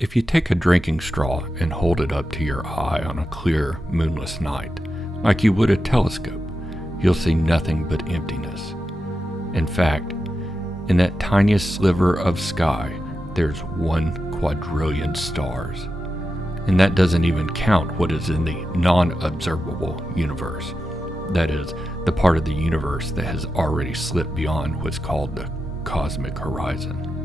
If you take a drinking straw and hold it up to your eye on a clear, moonless night, like you would a telescope, you'll see nothing but emptiness. In fact, in that tiniest sliver of sky, there's 1 quadrillion stars. And that doesn't even count what is in the non-observable universe. That is, the part of the universe that has already slipped beyond what's called the cosmic horizon.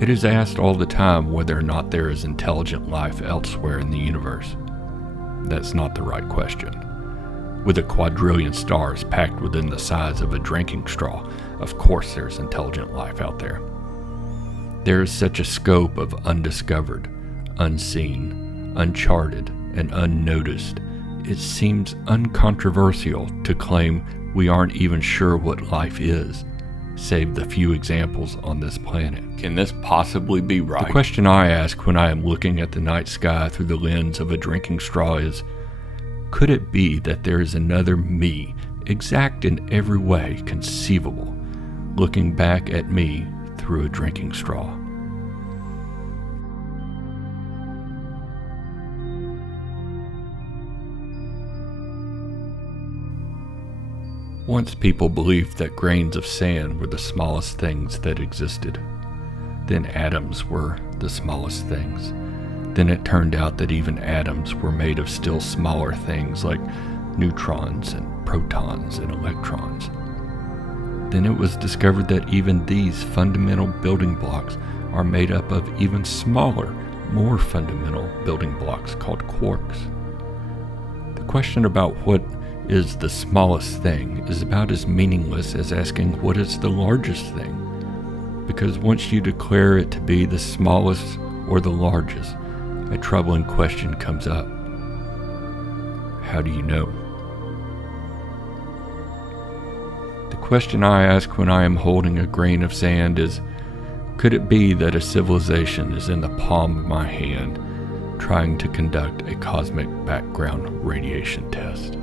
It is asked all the time whether or not there is intelligent life elsewhere in the universe. That's not the right question. With a quadrillion stars packed within the size of a drinking straw, of course there's intelligent life out there. There is such a scope of undiscovered, unseen, uncharted, and unnoticed, it seems uncontroversial to claim we aren't even sure what life is, save the few examples on this planet. Can this possibly be right? The question I ask when I am looking at the night sky through the lens of a drinking straw is, could it be that there is another me, exact in every way conceivable, looking back at me through a drinking straw? Once people believed that grains of sand were the smallest things that existed. Then atoms were the smallest things. Then it turned out that even atoms were made of still smaller things like neutrons and protons and electrons. Then it was discovered that even these fundamental building blocks are made up of even smaller, more fundamental building blocks called quarks. The question about what is the smallest thing is about as meaningless as asking what is the largest thing, because once you declare it to be the smallest or the largest, a troubling question comes up. How do you know? The question I ask when I am holding a grain of sand is, could it be that a civilization is in the palm of my hand trying to conduct a cosmic background radiation test?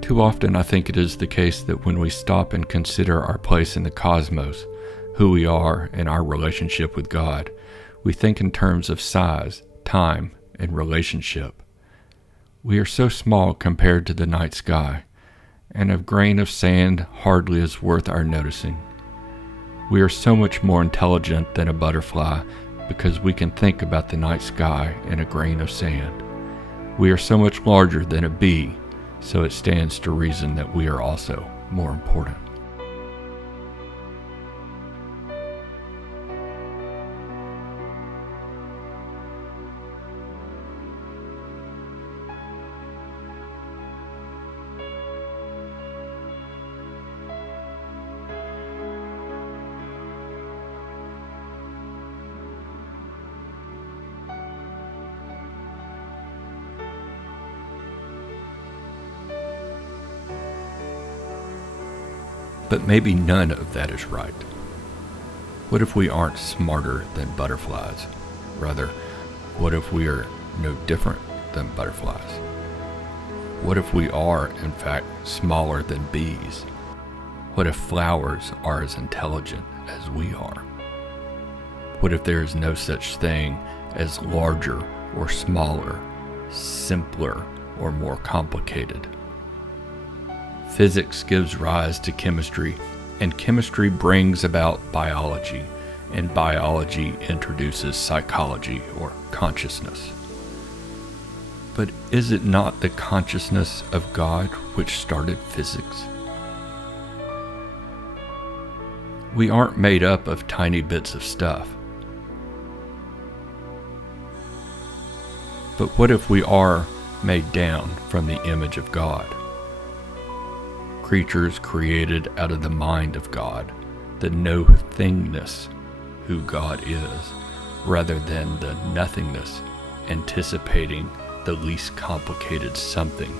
Too often I think it is the case that when we stop and consider our place in the cosmos, who we are, and our relationship with God, we think in terms of size, time, and relationship. We are so small compared to the night sky, and a grain of sand hardly is worth our noticing. We are so much more intelligent than a butterfly because we can think about the night sky and a grain of sand. We are so much larger than a bee, so it stands to reason that we are also more important. But maybe none of that is right. What if we aren't smarter than butterflies? Rather, what if we are no different than butterflies? What if we are, in fact, smaller than bees? What if flowers are as intelligent as we are? What if there is no such thing as larger or smaller, simpler or more complicated? Physics gives rise to chemistry, and chemistry brings about biology, and biology introduces psychology or consciousness. But is it not the consciousness of God which started physics? We aren't made up of tiny bits of stuff. But what if we are made down from the image of God? Creatures created out of the mind of God, the no-thingness who God is, rather than the nothingness anticipating the least complicated something,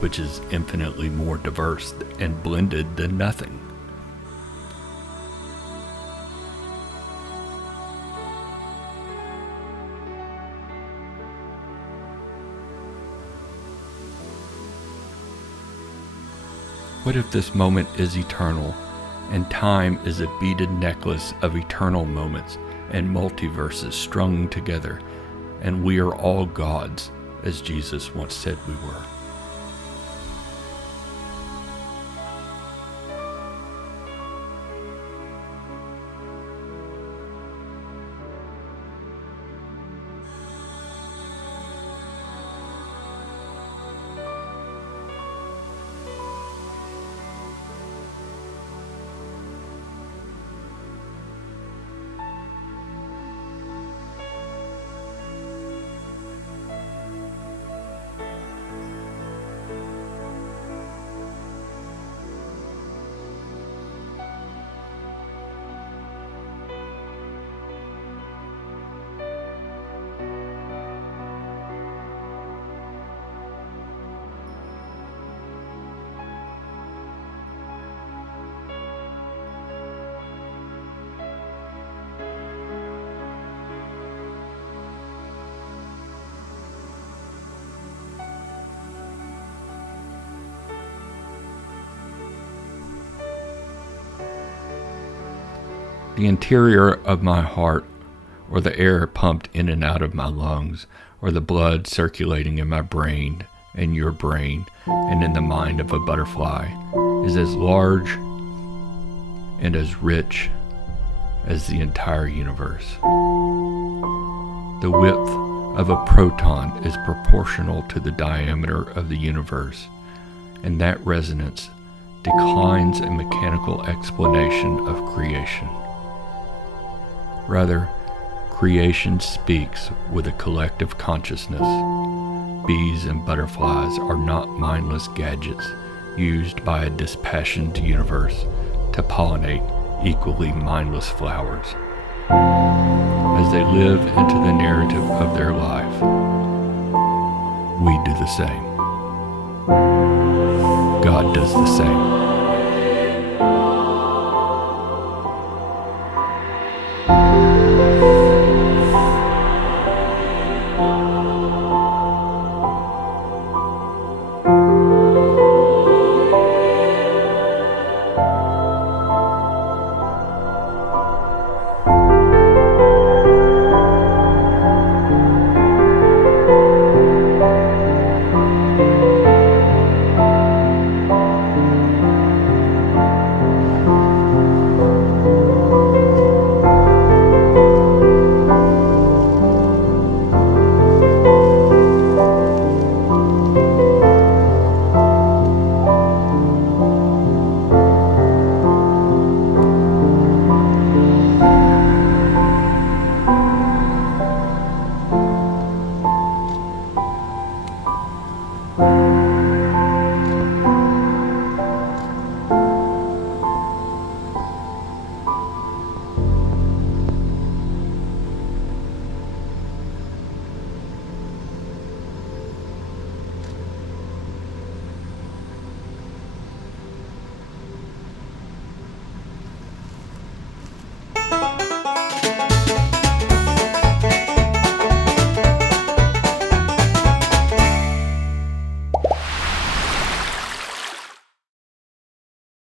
which is infinitely more diverse and blended than nothing. What if this moment is eternal, and time is a beaded necklace of eternal moments and multiverses strung together, and we are all gods, as Jesus once said we were? The interior of my heart, or the air pumped in and out of my lungs, or the blood circulating in my brain and your brain and in the mind of a butterfly, is as large and as rich as the entire universe. The width of a proton is proportional to the diameter of the universe, and that resonance declines a mechanical explanation of creation. Rather, creation speaks with a collective consciousness. Bees and butterflies are not mindless gadgets used by a dispassionate universe to pollinate equally mindless flowers. As they live into the narrative of their life, we do the same. God does the same.